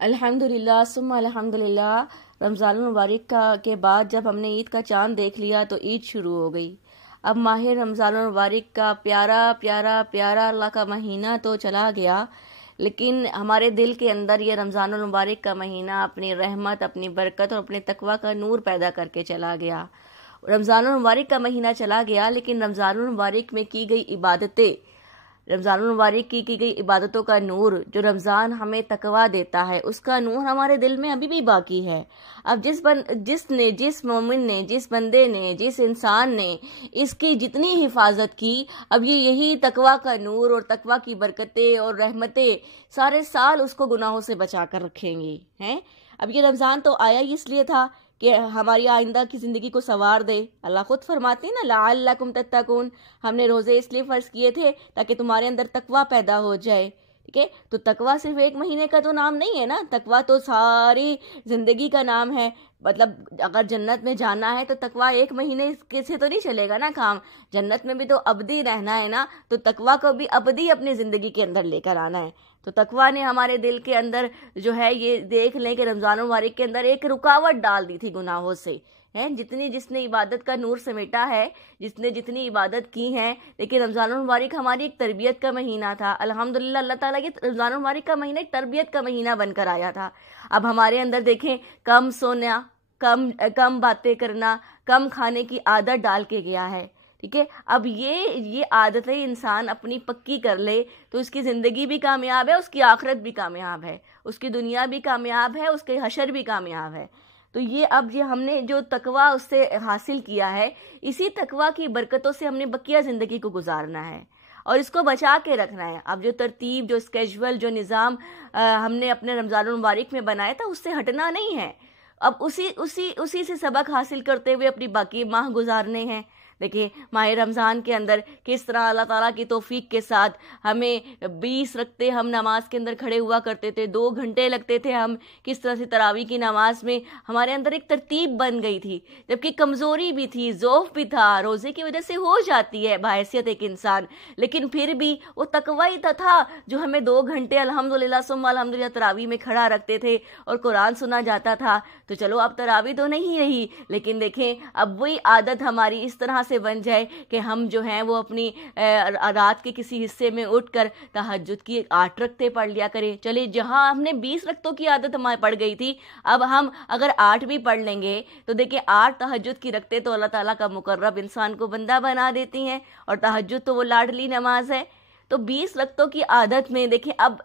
अल्हम्दुलिल्लाह सुम्मा अल्हम्दुलिल्लाह। रमज़ान मुबारक के बाद जब हमने ईद का चांद देख लिया तो ईद शुरू हो गई। अब माह रमज़ान मुबारक का प्यारा प्यारा प्यारा अल्लाह का महीना तो चला गया, लेकिन हमारे दिल के अंदर ये रमज़ान मुबारक का महीना अपनी रहमत, अपनी बरकत और अपने तकवा का नूर पैदा करके चला गया। रमज़ान मुबारक का महीना चला गया, लेकिन रमज़ान मुबारक में की गई इबादतें, रमज़ान मुबारक की गई इबादतों का नूर जो रमज़ान हमें तकवा देता है, उसका नूर हमारे दिल में अभी भी बाकी है। अब जिस मोमिन ने, जिस बंदे ने, जिस इंसान ने इसकी जितनी हिफाजत की, अब ये यही तकवा का नूर और तकवा की बरकतें और रहमतें सारे साल उसको गुनाहों से बचा कर रखेंगी हैं। अब ये रमज़ान तो आया ही इसलिए था कि हमारी आइंदा की ज़िंदगी को संवार दे। अल्लाह खुद फरमाते हैं ना, लअल्लकुम तत्तकून, हमने रोज़े इसलिए फ़र्ज़ किए थे ताकि तुम्हारे अंदर तकवा पैदा हो जाए। ठीक है, तो तकवा सिर्फ एक महीने का तो नाम नहीं है ना, तकवा तो सारी ज़िंदगी का नाम है। मतलब अगर जन्नत में जाना है तो तकवा एक महीने से तो नहीं चलेगा ना काम, जन्नत में भी तो अबदी रहना है ना, तो तकवा को भी अबदी अपनी ज़िंदगी के अंदर लेकर आना है। तो तकवा ने हमारे दिल के अंदर जो है, ये देख लें कि रमज़ान मुबारक के अंदर एक रुकावट डाल दी थी गुनाहों से, हैं। जिसने इबादत का नूर समेटा है, जिसने जितनी इबादत की है, लेकिन रमज़ान मुबारक हमारी एक तरबियत का महीना था। अल्हम्दुलिल्लाह, अल्लाह ताला के रमज़ान मुबारक का महीना एक तरबियत का महीना बनकर आया था। अब हमारे अंदर देखें, कम सोना, कम बातें करना, कम खाने की आदत डाल के गया है। ठीक है, अब ये आदतें इंसान अपनी पक्की कर ले तो उसकी ज़िंदगी भी कामयाब है, उसकी आखिरत भी कामयाब है, उसकी दुनिया भी कामयाब है, उसके हशर भी कामयाब है। तो ये हमने जो तकवा उससे हासिल किया है, इसी तकवा की बरकतों से हमने बकिया ज़िंदगी को गुजारना है और इसको बचा के रखना है। अब जो तरतीब, जो स्केजुअल, जो निज़ाम हमने अपने रमज़ान मुबारक में बनाया था, उससे हटना नहीं है। अब उसी से सबक हासिल करते हुए अपनी बाकी माह गुजारने हैं। देखिए, माह रमज़ान के अंदर किस तरह अल्लाह ताला की तौफीक के साथ हमें 20 रखते हम नमाज के अंदर खड़े हुआ करते थे, 2 घंटे लगते थे। हम किस तरह से तरावी की नमाज में हमारे अंदर एक तरतीब बन गई थी, जबकि कमज़ोरी भी थी, ज़ौफ़ भी था, रोज़े की वजह से हो जाती है बहैसियत एक इंसान, लेकिन फिर भी वो तकवा ही था जो हमें 2 घंटे अल्हम्दुलिल्लाह सुम्मा अल्हम्दुलिल्लाह तरावी में खड़ा रखते थे और कुरान सुना जाता था। तो चलो, अब तरावी तो नहीं रही, लेकिन देखें, अब वही आदत हमारी इस तरह से बन जाए कि हम जो हैं वो अपनी रात के किसी हिस्से में उठकर तहज्जुद की 8 रकते पढ़ लिया करें। चले, जहां हमने 20 रकतों की आदत हमारी पड़ गई थी, अब हम अगर 8 भी पढ़ लेंगे तो देखिए, 8 तहज्जुद की रकते तो अल्लाह ताला का मुकर्रब इंसान को बंदा बना देती हैं, और तहज्जुद तो वो लाडली नमाज है। तो 20 रकतों की आदत में देखिए, अब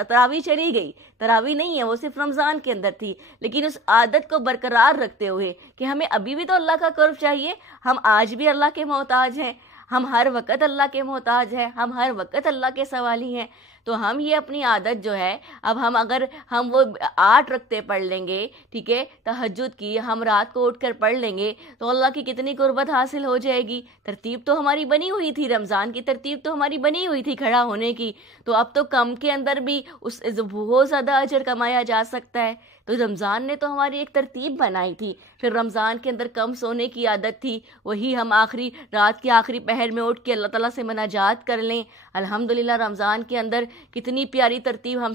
तरावी चली गई, तरावी नहीं है, वो सिर्फ रमज़ान के अंदर थी, लेकिन उस आदत को बरकरार रखते हुए कि हमें अभी भी तो अल्लाह का कर्ब चाहिए, हम आज भी अल्लाह के मोहताज हैं, हम हर वक्त अल्लाह के मोहताज हैं, हम हर वक्त अल्लाह के सवाली हैं। तो हम ये अपनी आदत जो है, अब अगर हम वो 8 रकते पढ़ लेंगे, ठीक है, तहज्जुद की हम रात को उठकर पढ़ लेंगे, तो अल्लाह की कितनी कुर्बत हासिल हो जाएगी। तरतीब तो हमारी बनी हुई थी, रमज़ान की तरतीब तो हमारी बनी हुई थी खड़ा होने की, तो अब तो कम के अंदर भी बहुत ज़्यादा अजर कमाया जा सकता है। तो रमज़ान ने तो हमारी एक तरतीब बनाई थी। फिर रमज़ान के अंदर कम सोने की आदत थी, वही हम रात के आखिरी पहर में उठ के अल्लाह ताला से मनाजात कर लें। अल्हम्दुलिल्लाह, रमज़ान के अंदर कितनी प्यारी तरतीब हम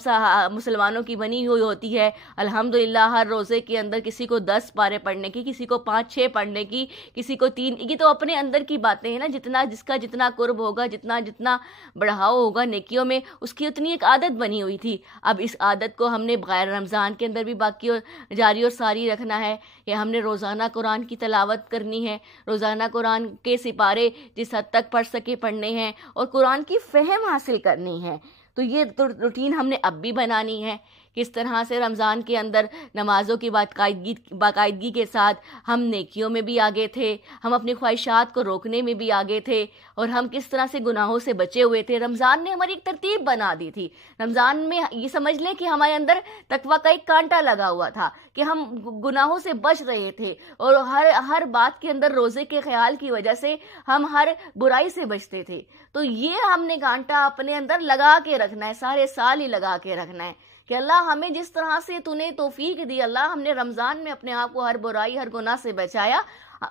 मुसलमानों की बनी हुई होती है। अल्हम्दुलिल्लाह, हर रोज़े के अंदर किसी को 10 पारे पढ़ने की, किसी को 5-6 पढ़ने की, किसी को 3। ये तो अपने अंदर की बातें हैं ना, जिसका जितना कुर्ब होगा, जितना बढ़ाव होगा नेकियों में, उसकी उतनी एक आदत बनी हुई थी। अब इस आदत को हमने बगैर रमज़ान के अंदर भी बाकी और जारी और सारी रखना है। या हमने रोज़ाना कुरान की तलावत करनी है, रोज़ाना कुरान के सिपारे जिस हद तक पढ़ सके पढ़ने हैं और कुरान की फ़हम हासिल करनी है। तो ये तो रूटीन हमने अब भी बनानी है। किस तरह से रमज़ान के अंदर नमाज़ों की बाकायदगी के साथ हम नेकियों में भी आगे थे, हम अपनी ख्वाहिशात को रोकने में भी आगे थे, और हम किस तरह से गुनाहों से बचे हुए थे। रमज़ान ने हमारी एक तरतीब बना दी थी। रमज़ान में ये समझ लें कि हमारे अंदर तकवा का एक कांटा लगा हुआ था कि हम गुनाहों से बच रहे थे, और हर बात के अंदर रोज़े के ख्याल की वजह से हम हर बुराई से बचते थे। तो ये हमने कांटा अपने अंदर लगा के रखना है, सारे साल ही लगा के रखना है कि अल्लाह हमें जिस तरह से तूने तौफीक दी, अल्लाह हमने रमज़ान में अपने आप को हर बुराई, हर गुनाह से बचाया,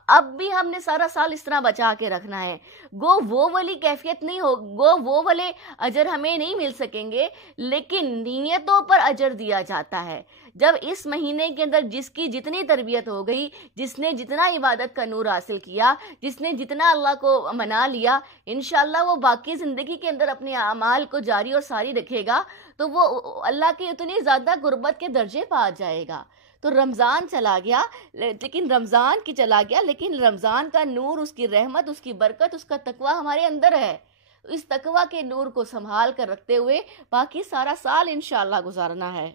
اب بھی ہم نے سارا سال اس طرح بچا کے رکھنا ہے. گو وہ والی کیفیت نہیں ہو، گو وہ والے اجر ہمیں نہیں مل سکیں گے، لیکن نیتوں پر اجر دیا جاتا ہے. جب اس مہینے کے اندر جس کی جتنی تربیت ہو گئی، جس نے جتنا عبادت کا نور حاصل کیا، جس نے جتنا اللہ کو منا لیا، انشاءاللہ وہ باقی زندگی کے اندر اپنے اعمال کو جاری اور ساری رکھے گا تو وہ اللہ کی اتنی زیادہ قربت کے درجے پا جائے گا. تو رمضان چلا گیا، لیکن رمضان کا نور، اس کی رحمت، اس کی برکت، اس کا تقوی ہمارے اندر ہے. اس تقوی کے نور کو سنبھال کر رکھتے ہوئے باقی سارا سال انشاءاللہ گزارنا ہے.